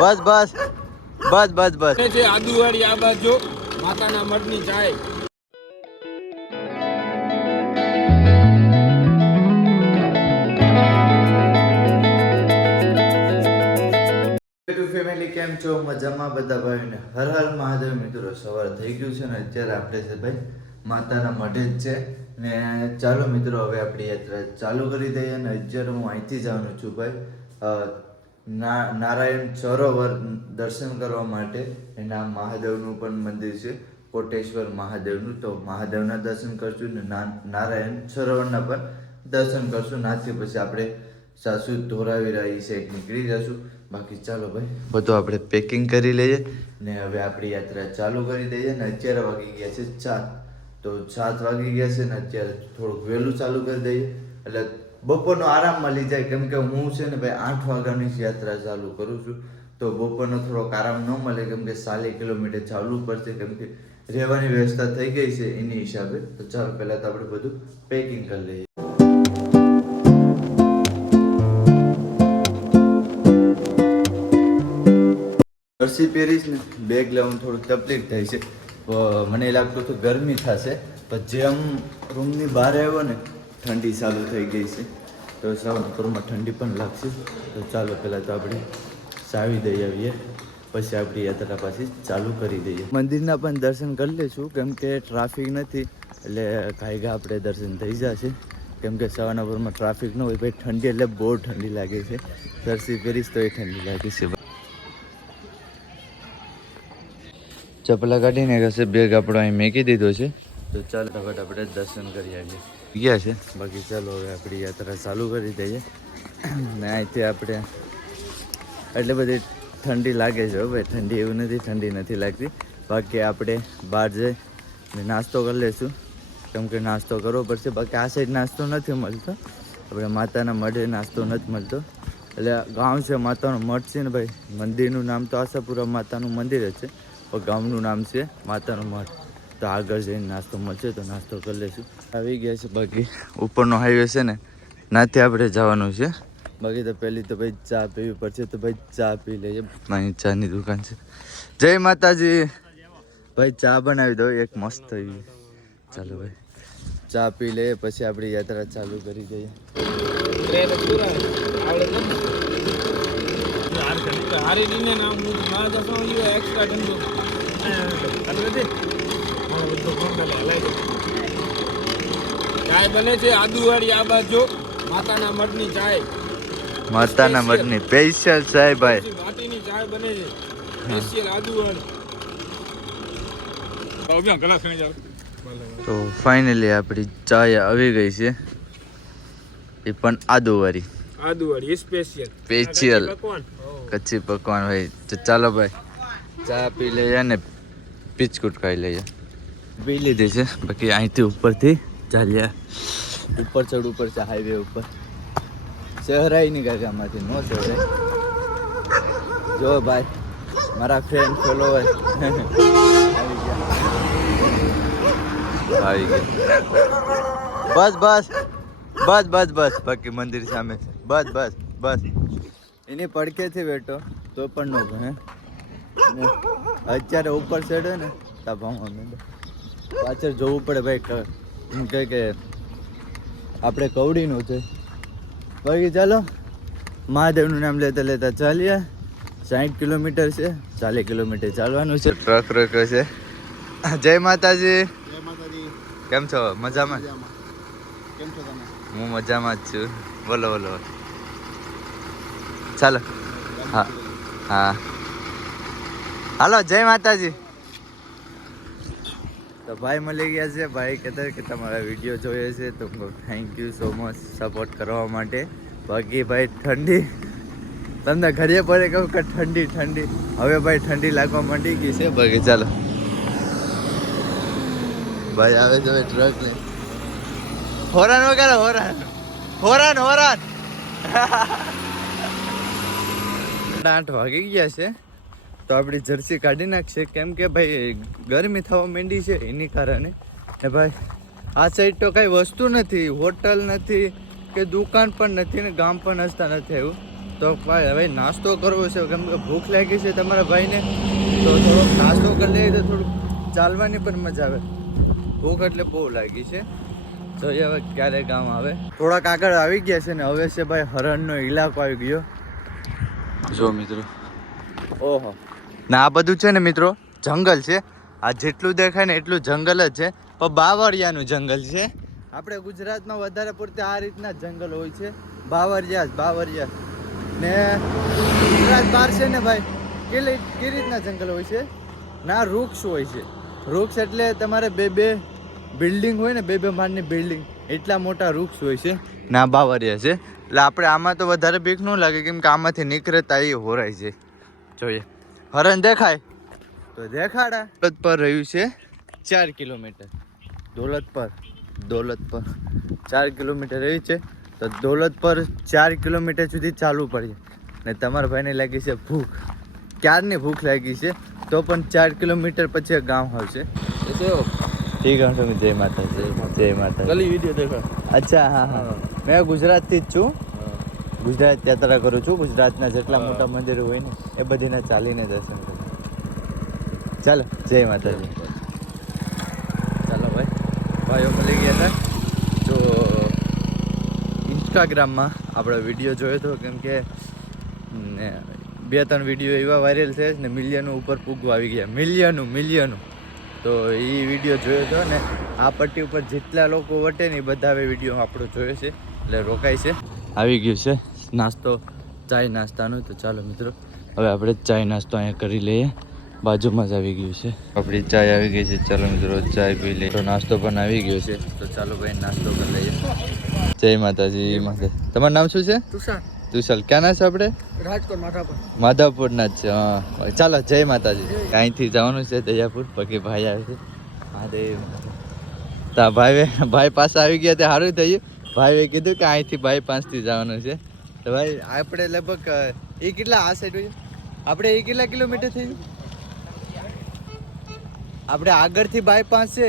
બસ બસ બસ બસ બસ છે આદુવાળી આ બાજુ માતાના મઢની ચાય. ફેમિલી કેમ છો? મજામાં બધા ભાઈને હર હર મહાદેવ. મિત્રો સવાર થઈ ગયું છે ને અત્યારે આપણે છે ભાઈ માતાના મઢે જ છે ને. ચાલો મિત્રો હવે આપણી યાત્રા ચાલુ કરી દઈએ. ને અત્યારે હું અહીંથી જવાનું છું ભાઈ નારાયણ સરોવર દર્શન કરવા માટે. એના મહાદેવનું પણ મંદિર છે, કોટેશ્વર મહાદેવનું. તો મહાદેવના દર્શન કરશું ને નારાયણ સરોવરના પણ દર્શન કરશું. નાથી પછી આપણે સાસુ ધોરાવીરા એ સાઈડ નીકળી જશું. બાકી ચાલો ભાઈ બધું આપણે પેકિંગ કરી લઈએ ને હવે આપણી યાત્રા ચાલુ કરી દઈએ. ને અત્યારે વાગી ગયા છે 7. તો 7 વાગી ગયા છે ને અત્યારે થોડુંક વહેલું ચાલુ કરી દઈએ એટલે બપોરનો આરામ મળી જાય. કેમ કે હું છે ને ભાઈ 8 વાગ્યાની જ યાત્રા ચાલુ કરું છું. તો બપોરનો થોડોક આરામ ન મળે કેમ કે 40 કિલોમીટર ચાલવું પડશે. કેમ કે રહેવાની વ્યવસ્થા થઈ ગઈ છે એની હિસાબે. તો ચાલો પહેલાં તો આપણે બધું પેકિંગ કરી લઈએ. જર્સી પહેરીશ ને બેગ લેવાનું થોડુંક તકલીફ થાય છે. મને લાગતું હતું ગરમી થશે, પણ જેમ રૂમની બહાર આવ્યો ને ઠંડી ચાલુ થઈ ગઈ છે. તો સાવનપુરમાં ઠંડી પણ લાગશે. તો ચાલો પહેલાં તો આપણે ચાવી દઈ આવીએ, પછી આપણી યાત્રા પાછી ચાલુ કરી દઈએ. મંદિરના પણ દર્શન કરી લઈશું કેમ કે ટ્રાફિક નથી એટલે કાંઈ આપણે દર્શન થઈ જશે. કેમ કે સાવનપુરમાં ટ્રાફિક ન હોય ભાઈ. ઠંડી એટલે બહુ ઠંડી લાગે છે. જર્સી પહેરીશ તો એ ઠંડી લાગે છે. ચપલા કાઢીને કશે બેગ આપણો અહીં મેકી દીધો છે. તો ચાલો ફટાફટ આપણે દર્શન કરી આવીએ. ગયા છે બાકી ચાલો હવે આપણી યાત્રા ચાલુ કરી દઈએ. ને અહીંથી આપણે એટલે બધી ઠંડી લાગે છે ભાઈ. ઠંડી એવું નથી, ઠંડી નથી લાગતી. બાકી આપણે બહાર જઈને નાસ્તો કરી લઈશું કેમ કે નાસ્તો કરવો પડશે. બાકી આ સાઈડ નાસ્તો નથી મળતો. આપણે માતાના મઢે નાસ્તો નથી મળતો. એટલે ગામ છે માતાનો મઠ છે ને ભાઈ. મંદિરનું નામ તો આશાપુરા માતાનું મંદિર જ છે, ગામનું નામ છે માતાનું મઠ. તો આગળ જઈને નાસ્તો મળશે તો નાસ્તો કરી લઈશું. આવી ગયા છે. બાકી ઉપરનો હાઈવે છે ને નાથી આપણે જવાનું છે. બાકી તો પહેલી તો ભાઈ ચા પીવી પડશે. તો ભાઈ ચા પી લઈએ. અહીં ચાની દુકાન છે. જય માતાજી ભાઈ. ચા બનાવી દો એક મસ્ત એવી. ચાલો ભાઈ ચા પી લઈએ પછી આપણી યાત્રા ચાલુ કરી દઈએ. ચાય બને છે આદુવાળી આ બાજુ માતાના મઢની ચાય. માતાના મઢની સ્પેશિયલ ચાય ભાઈ. માટીની ચાય બને છે સ્પેશિયલ આદુવાળી. તો ફાઇનલી આપણી ચાય આવી ગઈ છે. એ પણ આદુવાળી સ્પેશિયલ કચ્છી પકવાન ભાઈ. તો ચાલો ભાઈ ચા પી લઈએ ને બિસ્કુટ ખાઈ લઈએ. પી લીધી છે. બાકી અહીંથી ઉપરથી ચાલ્યા ઉપર ચડવું પડશે હાઈવે ઉપર. શહેરાઈ નહીં ગાગામાંથી નો શહેરાય. જો ભાઈ મારા ફ્રેન્ડ ફોલોવર આવી ગયા. બસ બસ બસ બસ બસ. બાકી મંદિર સામે છે. બસ બસ બસ. એની પડકેથી બેઠો તો પણ ન ગમે. અત્યારે ઉપર ચડે ને ત્યાં ભાવમાં પાછળ જોવું પડે ભાઈ. એમ કહે કે આપણે કવડીનું છે. બાકી ચાલો મહાદેવનું નામ લેતા લેતા ચાલીએ. 60 કિલોમીટર છે. 40 કિલોમીટર ચાલવાનું છે. ટ્રક રખ્યો છે. જય માતાજી. કેમ છો? મજામાં? કેમ છો તમે? હું મજામાં જ છું. બોલો બોલો. ચાલો હા હા હાલો. જય માતાજી. તો ભાઈ મળી ગયા છે. ભાઈ કહેતા કે તમારા વિડીયો જોઈએ છે તો thank you so much support કરવા માટે. બાકી ભાઈ ઠંડી તમને ઘરે પડે કહું કે ઠંડી ઠંડી. હવે ભાઈ ઠંડી લાગવા માંડી ગઈ છે. બાકી ચાલો ભાઈ આવે છે ભાઈ ટ્રક ને. હોરાન વગેરે હોરાન હોરાન હોરાન. 8 વાગી ગયા છે. તો આપણી જર્સી કાઢી નાખશે કેમ કે ભાઈ ગરમી થવા માંડી છે એની કારણે. ને ભાઈ આ સાઈડ તો કાંઈ વસ્તુ નથી, હોટલ નથી કે દુકાન પણ નથી ને ગામ પણ હસતા નથી આવ્યું. તો ભાઈ હવે નાસ્તો કરવો છે, કેમ કે ભૂખ લાગી છે તમારા ભાઈને, તો થોડોક નાસ્તો કરી લઈએ તો થોડુંક ચાલવાની પણ મજા આવે. ભૂખ એટલે બહુ લાગી છે. જોઈએ હવે ક્યારે ગામ આવે. થોડાક આગળ આવી ગયા છે ને હવે છે ભાઈ હરણનો ઇલાકો આવી ગયો. જો મિત્રો, ઓહો, ને આ બધું છે ને મિત્રો જંગલ છે. આ જેટલું દેખાય ને એટલું જંગલ જ છે, પણ બાવળિયાનું જંગલ છે. આપણે ગુજરાતમાં વધારે પૂરતી આ રીતના જંગલ હોય છે, બાવળિયા. ને ગુજરાત બહાર છે ને ભાઈ કે રીતના જંગલ હોય છે ના, વૃક્ષ હોય છે. વૃક્ષ એટલે તમારે બે બિલ્ડિંગ હોય ને, બે માળની બિલ્ડિંગ, એટલા મોટા વૃક્ષ હોય છે. ના બાવળિયા છે એટલે આપણે આમાં તો વધારે બીક ન લાગે, કેમ કે આમાંથી નીકળતા એ હોરાય છે. જોઈએ હરણ દેખાય તો દેખાડા. દોલત પર રહ્યું છે 4 કિલોમીટર. દોલત પર 4 કિલોમીટર રહ્યું છે. તો દોલત પર 4 કિલોમીટર સુધી ચાલવું પડે. ને તમારા ભાઈને લાગી છે ભૂખ, ક્યારની ભૂખ લાગી છે, તો પણ 4 કિલોમીટર પછી ગામ આવશે. ઠીક છે, જય માતા, જય માતા. ગલી વિડિયો દેખો. અચ્છા, હા. મેં ગુજરાતથી જ છું. ગુજરાત યાત્રા કરું છું. ગુજરાતના જેટલા મોટા મંદિરો હોય ને એ બધીને ચાલીને દર્શન કરું. ચાલો, જય માતાજી. ચાલો ભાઈઓ મળી ગયા હતા. તો ઇન્સ્ટાગ્રામમાં આપણો વિડીયો જોયો હતો, કેમ કે 2-3 વિડીયો એવા વાયરલ થયા ને મિલિયનો ઉપર પૂગવા આવી ગયા, મિલિયનો. તો એ વિડીયો જોયો હતો ને આ પટ્ટી ઉપર જેટલા લોકો વટે ને એ બધા હવે વિડીયો આપણો જોયો છે, એટલે રોકાય છે. આવી ગયું છે નાસ્તો, ચાય નાસ્તાનું. તો ચાલો મિત્રો હવે આપણે ચાય નાસ્તો અહીંયા કરી લઈએ. બાજુમાં જ આવી ગયું છે આપણી ચાય આવી ગઈ છે. ચાલો મિત્રો ચાય પી લઈએ. તો નાસ્તો પણ આવી ગયો છે. તો ચાલો ભાઈ નાસ્તો કરી લઈએ. જય માતાજી. તમારું નામ શું છે? તુષાર. ક્યાં ના છે આપણે? રાજકોટ, માધાપુરના જ છે. હા, ચાલો જય માતાજી. અહીંથી જવાનું છે દયાપુર, પછી ભાઈ આવે છે. મહાદેવ. તા ભાઈ પાસે આવી ગયા તે સારું થયું. ભાઈએ કીધું કે અહીંથી બાયપાસ થી જવાનું છે. તો ભાઈ આપણે લગભગ એ કેટલા આ સાઈડ હોય આપણે એ કેટલા કિલોમીટર થઈ ગયું? આપણે આગળથી બાયપાસ છે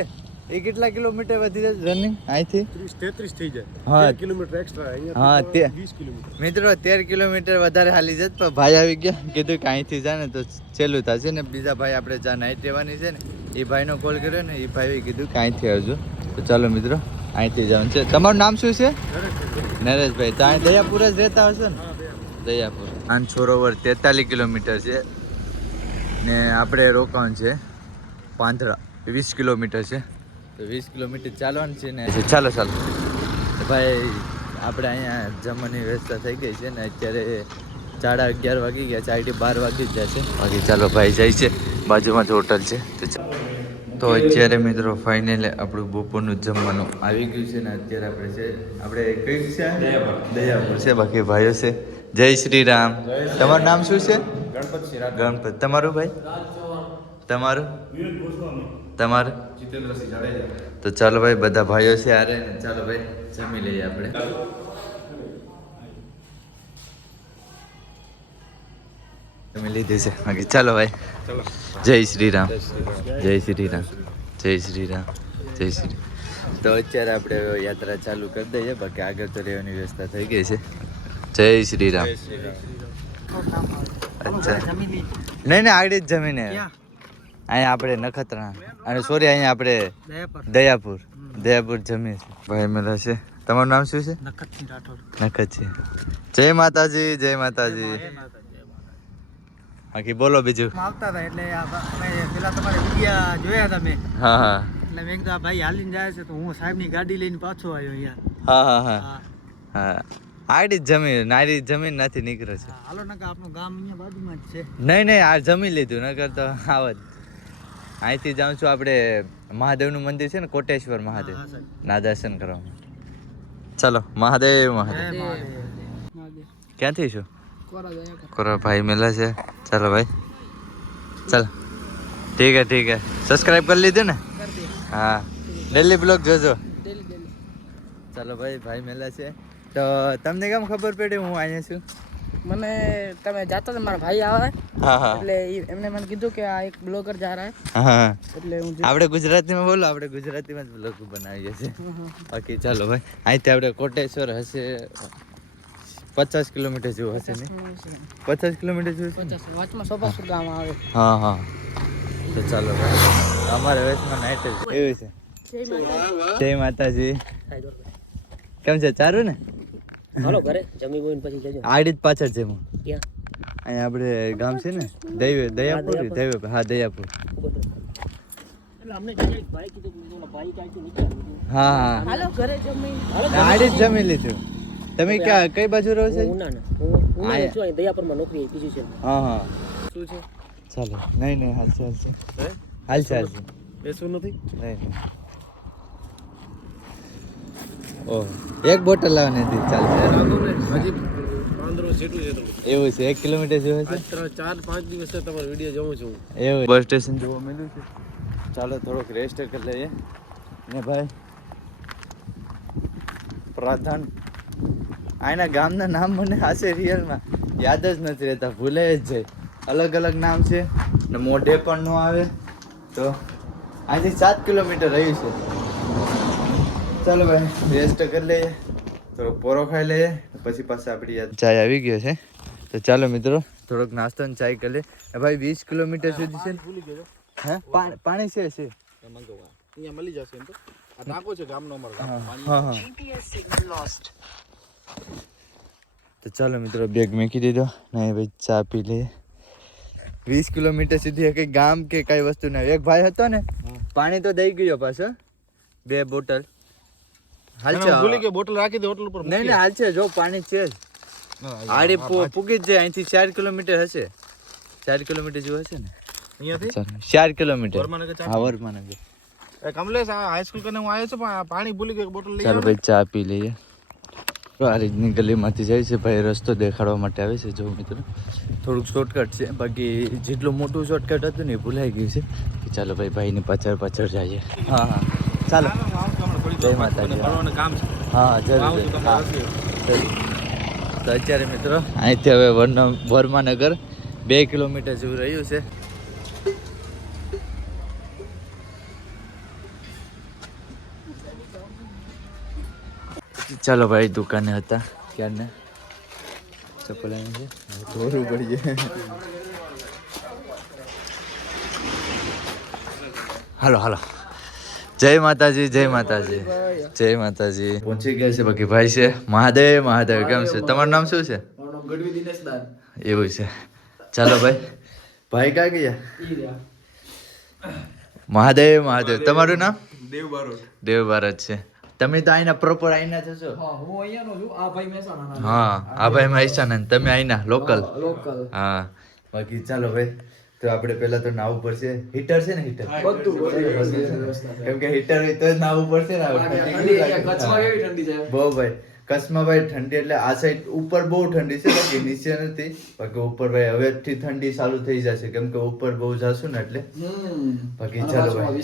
એ કેટલા કિલોમીટર વધી જાય રનિંગ અહીંથી? 33 થઈ જાય. હા, 13 કિલોમીટર એક્સ્ટ્રા. હા, 20 કિલોમીટર. મિત્રો 13 કિલોમીટર વધારે હાલી જત, પણ ભાઈ આવી ગયા, કીધું કે અહીંથી જાય ને તો છેલ્લું થશે. ને બીજા ભાઈ આપણે જ્યાં નાઈટ રહેવાની છે ને એ ભાઈનો કોલ કર્યો ને એ ભાઈએ કીધું કે અહીંથી આવજો. તો ચાલો મિત્રો અહીંથી જવાનું છે. તમારું નામ શું છે? નરેશભાઈ. તો અહીં દયાપુર જ રહેતા હશો ને? દયાપુર. આન સરોવર 43 કિલોમીટર છે ને આપણે રોકાવાનું છે પાંદડા 20 કિલોમીટર છે. તો 20 કિલોમીટર ચાલવાનું છે ને. ચાલો ભાઈ આપણે અહીંયા જમવાની વ્યવસ્થા થઈ ગઈ છે ને અત્યારે 11:30 વાગી ગયા છે. આઈટી 12 વાગી જ જશે. બાકી ચાલો ભાઈ જાય છે, બાજુમાં જ હોટલ છે. તો અત્યારે મિત્રો ફાઇનલી આપણું બપોરનું જમવાનું આવી ગયું છે ને અત્યારે આપણે કઈ છે? દયાપુર છે. બાકી ભાઈઓ છે. જય શ્રી રામ. તમારું નામ શું છે? ગણપત. તમારું ભાઈ? તમારું? જીતેન્દ્રસિંહ જાડેજા. તો ચાલો ભાઈ બધા ભાઈઓ છે આરે ને ચાલો ભાઈ જમી લઈએ આપણે. જમી લીધી છે. બાકી ચાલો ભાઈ. જય શ્રી રામ. જય શ્રી રામ. જય શ્રી રામ. જય શ્રી. તો અત્યારે આપણે યાત્રા ચાલુ કરી દઈએ. બાકી આગળ તો રહેવાની વ્યવસ્થા થઈ ગઈ છે. જય શ્રી રામ. અચ્છા, નહીં આગળ જ જમીને અહીંયા આપણે નખત્રાણા અને સોરી અહીંયા આપણે દયાપુર જમીએ છીએ. ભાઈ મેલા છે. તમારું નામ શું છે? નખત છે. જય માતાજી. જય માતાજી. બાકી બોલો બીજું. આવતા હતા એટલે પેલા તમારે વિડિયા જોયા હતા મેં. હા. એટલે મેં કીધું આ ભાઈ હાલીને જાય છે તો હું સાહેબની ગાડી લઈને પાછો આવ્યો અહીંયા. હા. આડી જમીન નથી નીકળે છે. હાલો નકા આપણું ગામ અહીંયા બાજુમાં જ છે. નહીં આ જમી લીધું, નકર તો આવત. અહીંથી જાઉં છું આપણે મહાદેવનું મંદિર છે ને, કોટેશ્વર મહાદેવ ના દર્શન કરવા. ચાલો મહાદેવ. ક્યાંથી છું? કોરા ભાઈ મેલા છે. ચાલો ભાઈ ચાલો. ઠીક હે. સબસ્ક્રાઇબ કરી લીધું ને? હા, ડેલી બ્લોગ જોજો. ચાલો ભાઈ મેલા છે. તો તમને કેમ ખબર પડી હું અહીંયા છું? મને તમે જાતો તો મારા ભાઈ આવે હા એટલે એમને મને કીધું કે આ એક બ્લોગર જા રહા હે. હા, એટલે હું આપણે ગુજરાતીમાં બોલો, આપણે ગુજરાતીમાં જ બ્લોગ બનાવીએ છીએ. બાકી ચાલો ભાઈ અહીંથી આપણે કોટેશ્વર હશે 50 કિલોમીટર જેવું હશે ને 50 કિલોમીટર જેવું છે ને? 50 વચમાં સોપાસુર ગામ આવે. હા હા તો ચાલો ભાઈ અમારે વેચમાં નાઇટ જ એવું છે. જય માતાજી. કેમ છે ચારું ને? હાલો ઘરે જમી બોઈને પછી જજો. આડી જ પાછળ છે હું ક્યાં? અહીંયા આપણે ગામ છે ને દયાપુર હા દયાપુર એટલે અમને જઈએ ભાઈ કીધું કે ઓલા ભાઈ કાંઈથી નીકળ્યા. હા હા હાલો ઘરે જમી. આડી જ જમી લીધું. તમે ક્યાં કઈ બાજુ રહો છો? હું ઉનાનો છું અહીં દયાપુરમાં નોકરી બીજું છે. હા હા શું છે? ચાલો નહીં હાલશે હાલશે બેસવું નથી. નહીં ઓહ એક બોટલ લાવવાની હતી ચાલશે હજી 15 જેટલું છે તમને. એવું છે 1 કિલોમીટર જેવું છે 4-5 દિવસ તમારો વિડીયો જોઉં છું. એવું બસ સ્ટેશન જોવા મળ્યું છે. ચાલો થોડોક રેસ્ટ કરી લઈએ ને ભાઈ પ્રધાન આના ગામના નામ મને હાશે રિયલમાં યાદ જ નથી રહેતા ભૂલાઈ જ જાય. અલગ અલગ નામ છે ને મોઢે પણ ન આવે તો અહીંથી 7 કિલોમીટર રહ્યું છે. ચાલો ભાઈ રેસ્ટ કરી લઈએ થોડો પોરો ખાઈ લઈએ પછી પાછા આપણી યાદ ચાય આવી ગયો છે તો ચાલો મિત્રો થોડોક નાસ્તો ને ચાય કરી લઈએ. ભાઈ 20 કિલોમીટર સુધી છે હે પાણી છે અહીંયા મળી જશે એમ તો. આ ટાંકો છે ગામનો અમારો. હા હા તો ચાલો મિત્રો બેગ મૂકી દીધો નહીં ભાઈ ચા પી લઈએ. 20 કિલોમીટર સુધી કઈ ગામ કે કઈ વસ્તુ ના. એક ભાઈ હતો ને પાણી તો દઈ ગયો પાછો 2 બોટલ હાલ છે ભૂલી ગયો બોટલ રાખી દે હોટલ ઉપર. નહીં હાલ છે જો પાણી છે જ આડી પૂગી જ જાય. અહીંથી 4 કિલોમીટર હશે 4 કિલોમીટર જેવું હશે ને અહીંયાથી 4 કિલોમીટર વર્માનગર ચા. હા વર્માનગર. કમલેશ આ હાઈસ્કૂલ કરીને હું આવ્યો છું પણ આ પાણી ભૂલી ગયો બોટલ લઈ ચાલો ભાઈ ચા પી લઈએ. આ રીતની ગલીમાંથી જાય છે ભાઈ રસ્તો દેખાડવા માટે આવે છે. જો મિત્રો થોડુંક શોર્ટકટ છે બાકી જેટલું મોટું શોર્ટકટ હતું ને એ ભૂલાઈ ગયું છે. ચાલો ભાઈ ભાઈની પાછળ જઈએ. હા હા ચાલો જય માતાજી. કામ છે. હા જરૂર હા જરૂર. તો અત્યારે મિત્રો અહીંથી હવે વર્માનગર 2 કિલોમીટર જેવું રહ્યું છે. ચાલો ભાઈ દુકાને હતા ક્યારને ચપ્પલ આવી છે ધોરું પડી જાય. હાલો જય માતાજી જય માતાજી જય માતાજી. પહોંચી ગયા છે બાકી ભાઈ છે મહાદેવ કેમ છે? તમારું નામ શું છે? એવું છે. ચાલો ભાઈ ક્યાં ગયા? મહાદેવ તમારું નામ? દેવ બારોટ છે. તમે તો આઈના પ્રોપર આઈના જશો? હું અહીંયાનો છું. આ ભાઈ મહેસાણા. હા આ ભાઈ મહેસાણા ને તમે આઈના લોકલ. હા બાકી ચાલો ભાઈ તો આપણે પહેલા તો નાવું પડશે. હીટર છે ને હીટર કેમ કે હીટર હોય તો જ નાવું પડશે ને. બહુ ભાઈ કચ્છમાં ભાઈ ઠંડી એટલે આ સાઈડ ઉપર બહુ ઠંડી છે બાકી નીચે નથી. બાકી ઉપર ભાઈ હવેથી ઠંડી ચાલુ થઈ જશે કેમ કે ઉપર બહુ જાશું ને એટલે. બાકી ચાલો ભાઈ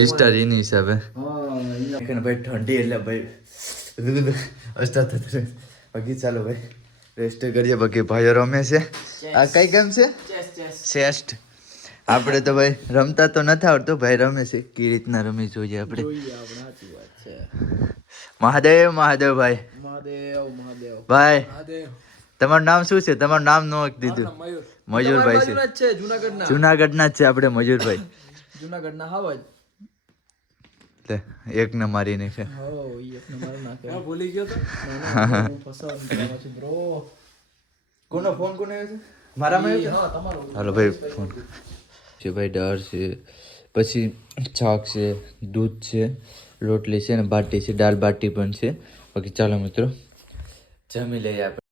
વિસ્તાર એની હિસાબે ભાઈ ઠંડી એટલે ભાઈ બાકી ચાલો ભાઈ રેસ્ટ કરીએ. બાકી ભાઈઓ રમે છે. આ કઈ ગેમ છે? ચેસ્ટ. આપણે તો ભાઈ રમતા તો નથી આવડતું ભાઈ રમે છે. કઈ રીતના રમી જોઈએ આપણે. મહાદેવ ભાઈ ભાઈ તમારું નામ શું છે? તમારું નામ નો દીધું. મયુરભાઈ છે. જુનાગઢના જ છે આપણે મયુરભાઈ. જુનાગઢના હાવજ. લે એક ને મારી નાખે. ભૂલી ગયો તો કોનો ફોન કોને આવ્યો છે? મારામાં આવ્યો છે? હાલો ભાઈ ફોન છે ભાઈ. દાળ છે પછી છાક છે દૂધ છે રોટલી છે ને બાટી છે દાળ બાટી પણ છે. બાકી ચાલો મિત્રો જમી લઈએ આપણે.